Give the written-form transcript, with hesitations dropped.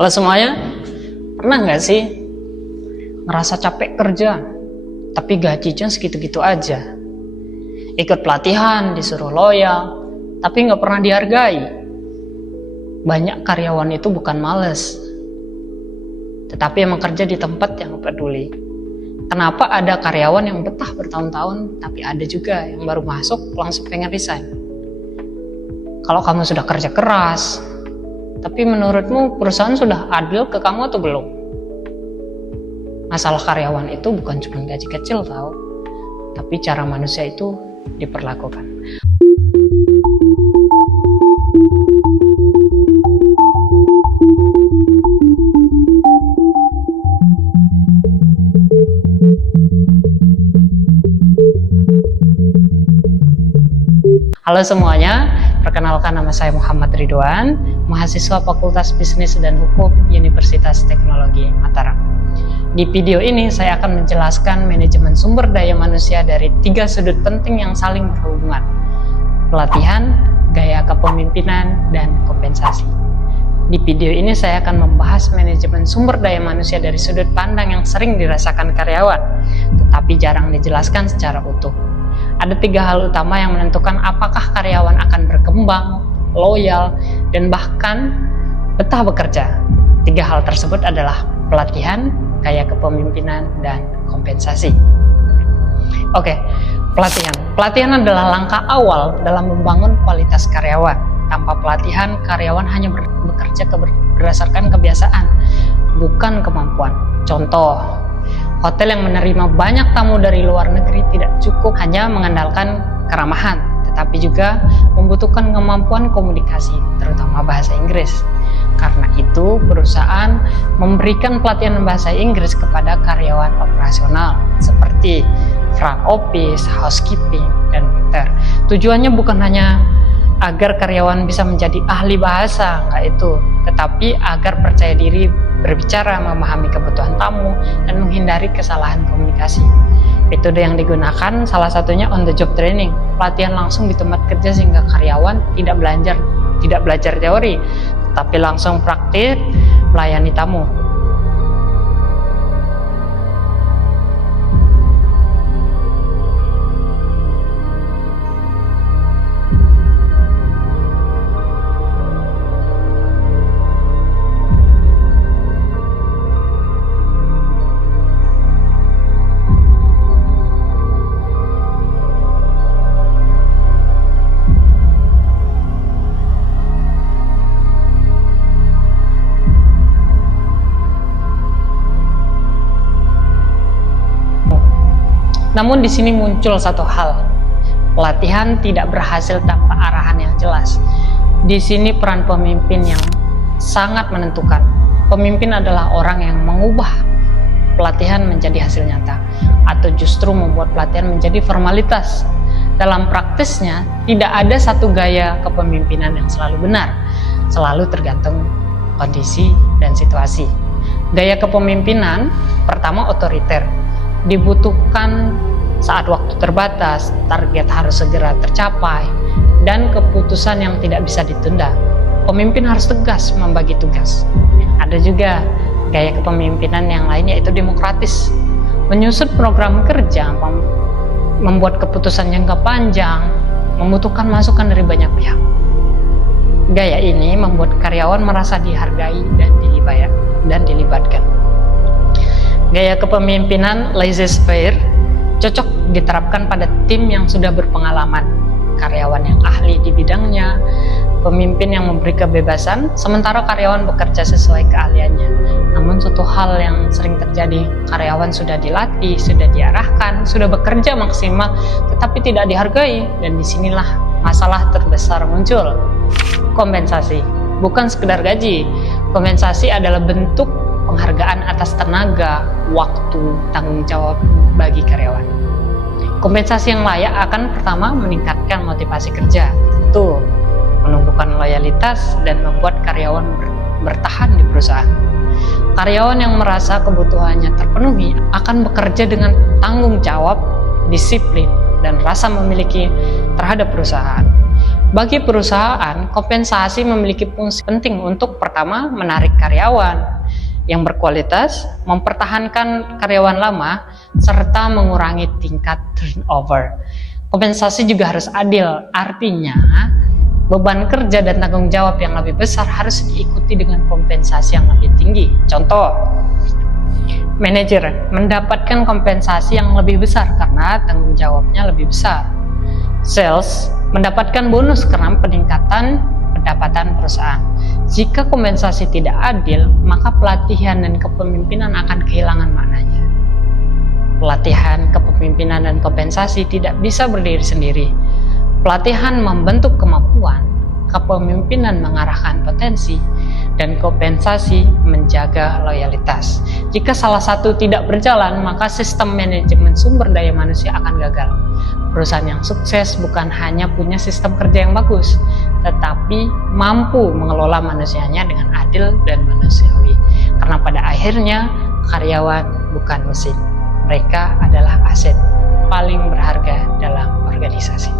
Halo semuanya, pernah nggak sih ngerasa capek kerja, tapi gajinya segitu-gitu aja? Ikut pelatihan, disuruh loyal, tapi nggak pernah dihargai. Banyak karyawan itu bukan males, tetapi emang kerja di tempat yang peduli. Kenapa ada karyawan yang betah bertahun-tahun, tapi ada juga yang baru masuk langsung pengen resign? Kalau kamu sudah kerja keras, tapi menurutmu perusahaan sudah adil ke kamu atau belum? Masalah karyawan itu bukan cuma gaji kecil tahu, tapi cara manusia itu diperlakukan. Halo semuanya, perkenalkan nama saya Muhammad Ridwan, mahasiswa Fakultas Bisnis dan Hukum Universitas Teknologi Mataram. Di video ini saya akan menjelaskan manajemen sumber daya manusia dari 3 sudut penting yang saling berhubungan: pelatihan, gaya kepemimpinan, dan kompensasi. Di video ini saya akan membahas manajemen sumber daya manusia dari sudut pandang yang sering dirasakan karyawan, tetapi jarang dijelaskan secara utuh. Ada 3 hal utama yang menentukan apakah karyawan akan berkembang, loyal, dan bahkan betah bekerja. 3 hal tersebut adalah pelatihan, gaya kepemimpinan, dan kompensasi. Oke, pelatihan. Pelatihan adalah langkah awal dalam membangun kualitas karyawan. Tanpa pelatihan, karyawan hanya bekerja berdasarkan kebiasaan, bukan kemampuan. Contoh, hotel yang menerima banyak tamu dari luar negeri tidak cukup hanya mengandalkan keramahan, tetapi juga membutuhkan kemampuan komunikasi, terutama bahasa Inggris. Karena itu, perusahaan memberikan pelatihan bahasa Inggris kepada karyawan operasional seperti front office, housekeeping, dan waiter. Tujuannya bukan hanya agar karyawan bisa menjadi ahli bahasa, enggak itu, tetapi agar percaya diri berbicara, memahami kebutuhan tamu, dan menghindari kesalahan komunikasi. Metode yang digunakan salah satunya on the job training, pelatihan langsung di tempat kerja sehingga karyawan tidak belajar teori, tetapi langsung praktik melayani tamu. Namun di sini muncul satu hal, pelatihan tidak berhasil tanpa arahan yang jelas. Di sini peran pemimpin yang sangat menentukan. Pemimpin adalah orang yang mengubah pelatihan menjadi hasil nyata, atau justru membuat pelatihan menjadi formalitas. Dalam praktisnya, tidak ada satu gaya kepemimpinan yang selalu benar, selalu tergantung kondisi dan situasi. Gaya kepemimpinan pertama otoriter, dibutuhkan saat waktu terbatas, target harus segera tercapai, dan keputusan yang tidak bisa ditunda. Pemimpin harus tegas membagi tugas. Ada juga gaya kepemimpinan yang lain, yaitu demokratis, menyusun program kerja, membuat keputusan jangka panjang, membutuhkan masukan dari banyak pihak. Gaya ini membuat karyawan merasa dihargai dan dilibatkan. Gaya kepemimpinan laissez-faire cocok diterapkan pada tim yang sudah berpengalaman, karyawan yang ahli di bidangnya, pemimpin yang memberi kebebasan, sementara karyawan bekerja sesuai keahliannya. Namun suatu hal yang sering terjadi, karyawan sudah dilatih, sudah diarahkan, sudah bekerja maksimal, tetapi tidak dihargai, dan disinilah masalah terbesar muncul. Kompensasi, bukan sekedar gaji. Kompensasi adalah bentuk penghargaan atas tenaga, waktu, tanggung jawab bagi karyawan. Kompensasi yang layak akan pertama meningkatkan motivasi kerja, tentu menumbuhkan loyalitas dan membuat karyawan bertahan di perusahaan. Karyawan yang merasa kebutuhannya terpenuhi akan bekerja dengan tanggung jawab, disiplin, dan rasa memiliki terhadap perusahaan. Bagi perusahaan, kompensasi memiliki fungsi penting untuk pertama menarik karyawan yang berkualitas, mempertahankan karyawan lama, serta mengurangi tingkat turnover. Kompensasi juga harus adil, artinya beban kerja dan tanggung jawab yang lebih besar harus diikuti dengan kompensasi yang lebih tinggi. Contoh, manajer mendapatkan kompensasi yang lebih besar karena tanggung jawabnya lebih besar. Sales mendapatkan bonus karena peningkatan pendapatan perusahaan. Jika kompensasi tidak adil, maka pelatihan dan kepemimpinan akan kehilangan maknanya. Pelatihan, kepemimpinan, dan kompensasi tidak bisa berdiri sendiri. Pelatihan membentuk kemampuan, kepemimpinan mengarahkan potensi, dan kompensasi menjaga loyalitas. Jika salah satu tidak berjalan, maka sistem manajemen sumber daya manusia akan gagal. Perusahaan yang sukses bukan hanya punya sistem kerja yang bagus, tetapi mampu mengelola manusianya dengan adil dan manusiawi. Karena pada akhirnya, karyawan bukan mesin. Mereka adalah aset paling berharga dalam organisasi.